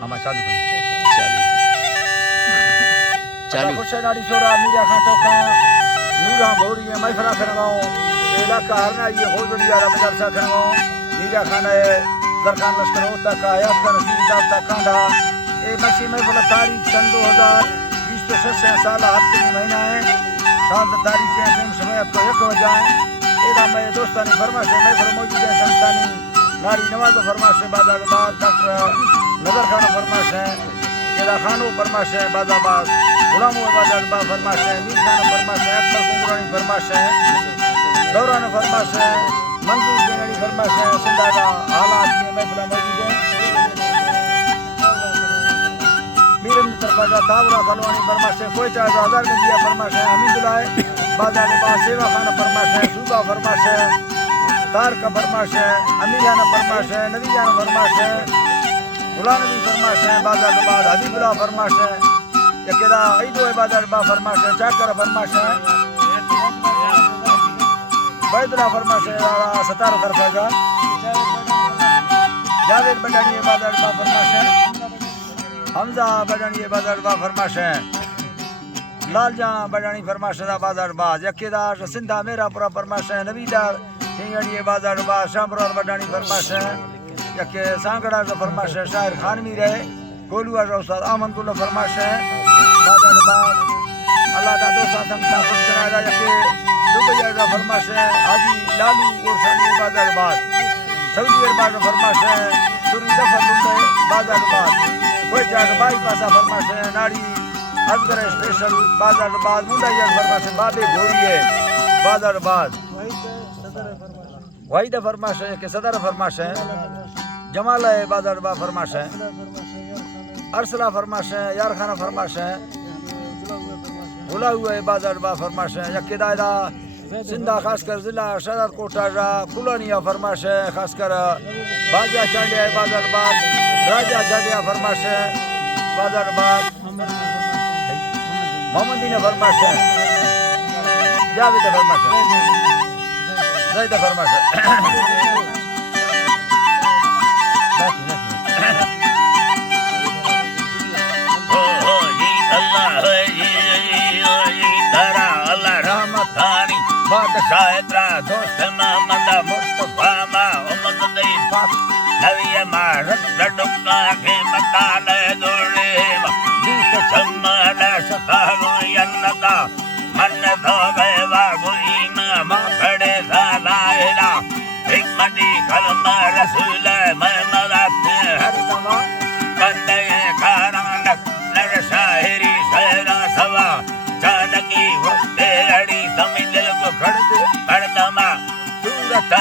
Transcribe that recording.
मामा चालू चालू हुसैनाड़ी सोरा मीरा खां टोका नूरा घोड़ी महफरा खड़गाओ इलाका हरना ये होजड़िया मदरसा खड़गाओ मीरा खान है दरखान लश्कर होता का याद कर सीधा ता कांडा ए मसी महफल तारीख सन 2020 तो 6 साल हफ्ते में महीना है साल तारीख के दिन समय आपको एक हो जाए एदा मैं दोस्तानी फरमाश है महफल मौजूद है संतानी नारी नवाज फरमाश है बादाबाद डॉक्टर नजर खान फरमाश है एदा खानो फरमाश है बादाबाद गुलामो बादाबाद फरमाश है मीर खान फरमाश है अकबर कुंगरानी फरमाश है दौरान फरमाश है मंजूर बेंगड़ी फरमाश है सिंधागा हालात में महफल मौजूद है मीरन तरफा तावरा खलवानी फरमाश है कोई चार हजार गंजिया फरमाश है हमीदुल्लाह बादाबाद सेवा खान फरमाश है सूबा फरमाश है तार का फरमाश है अमीर जाना फरमाश है नबी जाना फरमाश है गुलाम नबी फरमाश है बादाबाद हबीबुल्लाह फरमाश है यकेदा ईदो बादाबाद फरमाश है चाकर फरमाश है बैदुल्लाह फरमाश है सतार तरफा का जावेद बंडानी बादाबाद फरमाश है हमजा बडानी बादाबाद फरमाश है लाल जहां बडानी फरमाश है बादाबाद यकेदार सिंधा मेरा पूरा फरमाश है नबीदार सिंगड़ी बादाबाद शामरार बडानी फरमाश है यके सांगड़ा जो फरमाश है शायर खान भी रहे गोलुआ जो उस्ताद अहमदुल्लाह फरमाश है बादाबाद अल्लाह दा दोस्ता समता खुश कराया यके दुबई का फरमाश है हाजी लालू गोरसानी बादाबाद सऊदी अरब का फरमाश है सुरी दफर लुंडे बादाबाद कोई जाग बाई पासा फरमाश है नाड़ी अजगर स्पेशल बादाबाद मुंडाइया फरमाश है बाबे घोड़िए बादाबाद वाहिद फरमाश है के सदर फरमाश है जमाल है बादाबाद फरमाश है अरसला फरमाश है यार खाना फरमाश है भुला हुआ है बादाबाद फरमाश है यके दायरा सिंधा खासकर जिला सदर कोटा फुलानिया फरमाश है खासकर बाजा चांडिया बादाबाद राजा चांडिया फरमाश है बादाबाद मोहम्मदी ने फरमाश है जावेद फरमाश है ज़ैद फरमाश है बादशाह दोस्त मोहम्मद मुस्तफा मोहम्मद दई पाक नवी मारत डुका के मकान जोड़े जीत सम्मान सतारो यन्नका मन दो गए वागुई मा खड़े सालाइला हिकमती कलमा रसूल मोहम्मद हर दमा बंदे खारान नर शायरी शेरा सवा चांदकी वक्ते अड़ी समिंदल को खड़दमा सूरत